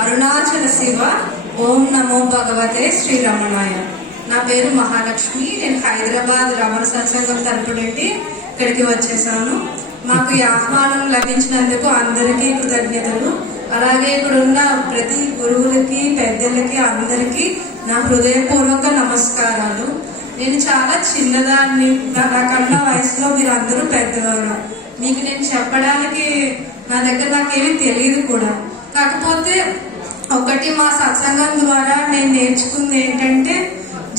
అరుణాచల శివ ఓం నమో భగవతే శ్రీరమణాయ నా పేరు మహాలక్ష్మి నేను హైదరాబాద్ రమణ సత్సంగం తరపు నుండి ఇక్కడికి వచ్చేసాను. మాకు ఈ ఆహ్వానం లభించినందుకు అందరికీ కృతజ్ఞతలు. అలాగే ఇక్కడ ఉన్న ప్రతి గురువులకి పెద్దలకి అందరికీ నా హృదయపూర్వక నమస్కారాలు. నేను చాలా చిన్నదాన్ని నా- నాకన్నా వయసులో మీరు అందరూ పెద్దవారు. మీకు నేను చెప్పడానికి నా దగ్గర నాకేమీ తెలియదు కూడా. కాకపోతే ఒకటి మా సత్సంగం ద్వారా నేను నేర్చుకుంది ఏంటంటే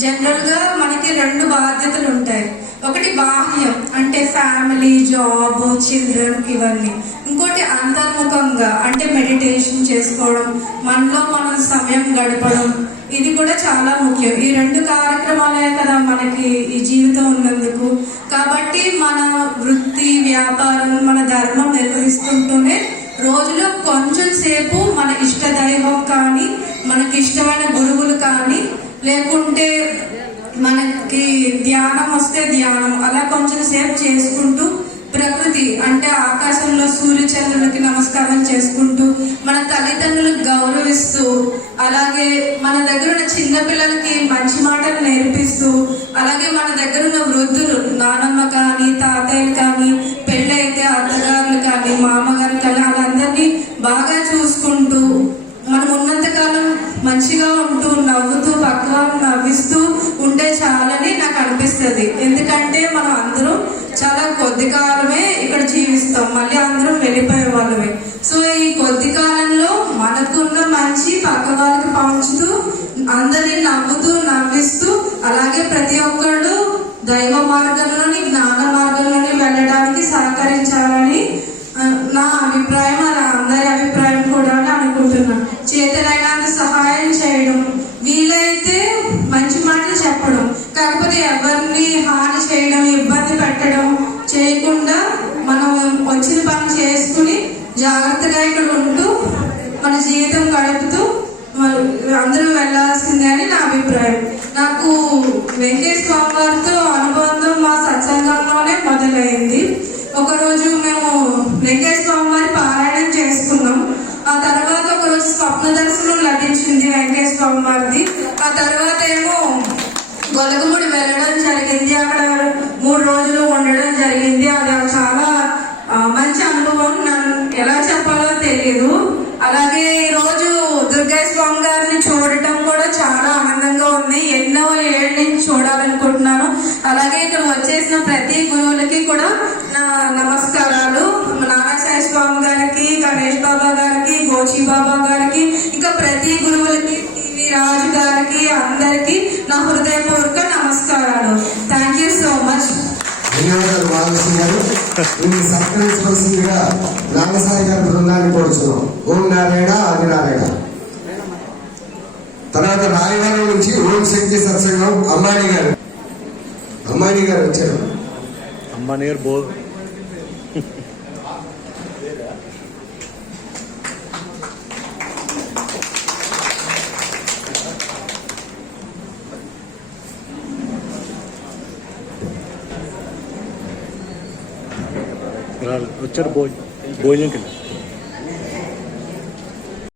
జనరల్గా మనకి రెండు బాధ్యతలు ఉంటాయి. ఒకటి బాహ్యం అంటే ఫ్యామిలీ జాబ్ చిల్డ్రన్ ఇవన్నీ. ఇంకోటి అంతర్ముఖంగా అంటే మెడిటేషన్ చేసుకోవడం మనలో మనం సమయం గడపడం ఇది కూడా చాలా ముఖ్యం. ఈ రెండు కార్యక్రమాలే కదా మనకి ఈ జీవితం ఉన్నందుకు. కాబట్టి మన వృత్తి వ్యాపారం మన ధర్మం నిర్వహిస్తుంటూనే రోజులో కొంచెం సేపు మన ఇష్ట దైవం కానీ మనకి ఇష్టమైన గురువులు కానీ లేకుంటే మనకి ధ్యానం వస్తే ధ్యానం అలా కొంచెం సేపు చేసుకుంటూ ప్రకృతి అంటే ఆకాశంలో సూర్య చంద్రులకి నమస్కారం చేసుకుంటూ మన తల్లిదండ్రులకు గౌరవిస్తూ అలాగే మన దగ్గర ఉన్న చిన్నపిల్లలకి మంచి మాటలు నేర్పిస్తూ అలాగే మన దగ్గర ఉన్న వృద్ధులు నానమ్మ కానీ మంచిగా ఉంటూ నవ్వుతూ పక్కవారు నవ్విస్తూ ఉంటే చాలని నాకు అనిపిస్తుంది. ఎందుకంటే మనం అందరం చాలా కొద్ది కాలమే ఇక్కడ జీవిస్తాం. మళ్ళీ అందరం వెళ్ళిపోయే వాళ్ళమే. సో ఈ కొద్ది కాలంలో మనకున్న మంచి పక్క వాళ్ళకి పంచుతూ అందరినీ నవ్వుతూ నవ్విస్తూ అలాగే ప్రతి ఒక్కళ్ళు దైవ మార్గంలోని జ్ఞాన మార్గంలోని వెళ్ళడానికి సహకరించాలని నా అభిప్రాయం అలా అందరి అభిప్రాయం కూడా అని అనుకుంటున్నాను. చేతనైనంత సహాయం చేయడం వీలైతే మంచి మాటలు చెప్పడం కాకపోతే ఎవరిని హాని చేయడం ఇబ్బంది పెట్టడం చేయకుండా మనం వచ్చిన పని చేసుకుని జాగ్రత్తగా ఇక్కడ ఉంటూ మన జీవితం గడుపుతూ అందరూ వెళ్ళాల్సిందే అని నా అభిప్రాయం. నాకు వెంకటేష్ స్వామి గారితో అనుబంధం మా సత్సంగంలోనే మొదలైంది. ఒకరోజు మేము వెంకటేష్ స్వామి వారి పారాయణం చేసుకున్నాం. ఆ తర్వాత ఒకరోజు స్వప్న దర్శనం లభించింది వెంకటేశ్వర స్వామి వారిది. ఆ తర్వాత ఏమో గొలగముడి జరిగింది అక్కడ మూడు రోజులు ఉండడం జరిగింది. అది చాలా మంచి అనుభవం. నన్ను ఎలా చెప్పాలో తెలియదు అలాగే ఈ రోజు దుర్గా స్వామి గారిని చూడటం కూడా చాలా ఆనందంగా ఉంది. ఎన్నో ఏళ్ళ నుంచి చూడాలనుకుంటున్నాను. అలాగే ఇక్కడ వచ్చేసిన ప్రతి గురువులకి కూడా నా నమస్కారాలు. నారాయణ స్వామి గారికి గణేష్ బాబా గారికి గోచి బాబా గారికి ఇంకా ప్రతి గురువులకి టీవీ రాజు గారికి అందరికీ నా హృదయపూర్వక ధన్యవాదాలు మహాలక్ష్మి గారు దీన్ని సత్కరించవలసిందిగా నాగసాయి గారి బృందాన్ని కోరుచున్నాం. ఓం నారాయణ ఆది నారాయణ. తర్వాత రాయవరం నుంచి ఓం శక్తి సత్సంగం అమ్మాయి గారు. అమ్మాయి గారు వచ్చారు. అంబానీ గారు బో వచ్చారు భోజనం భోజనంకి వెళ్ళి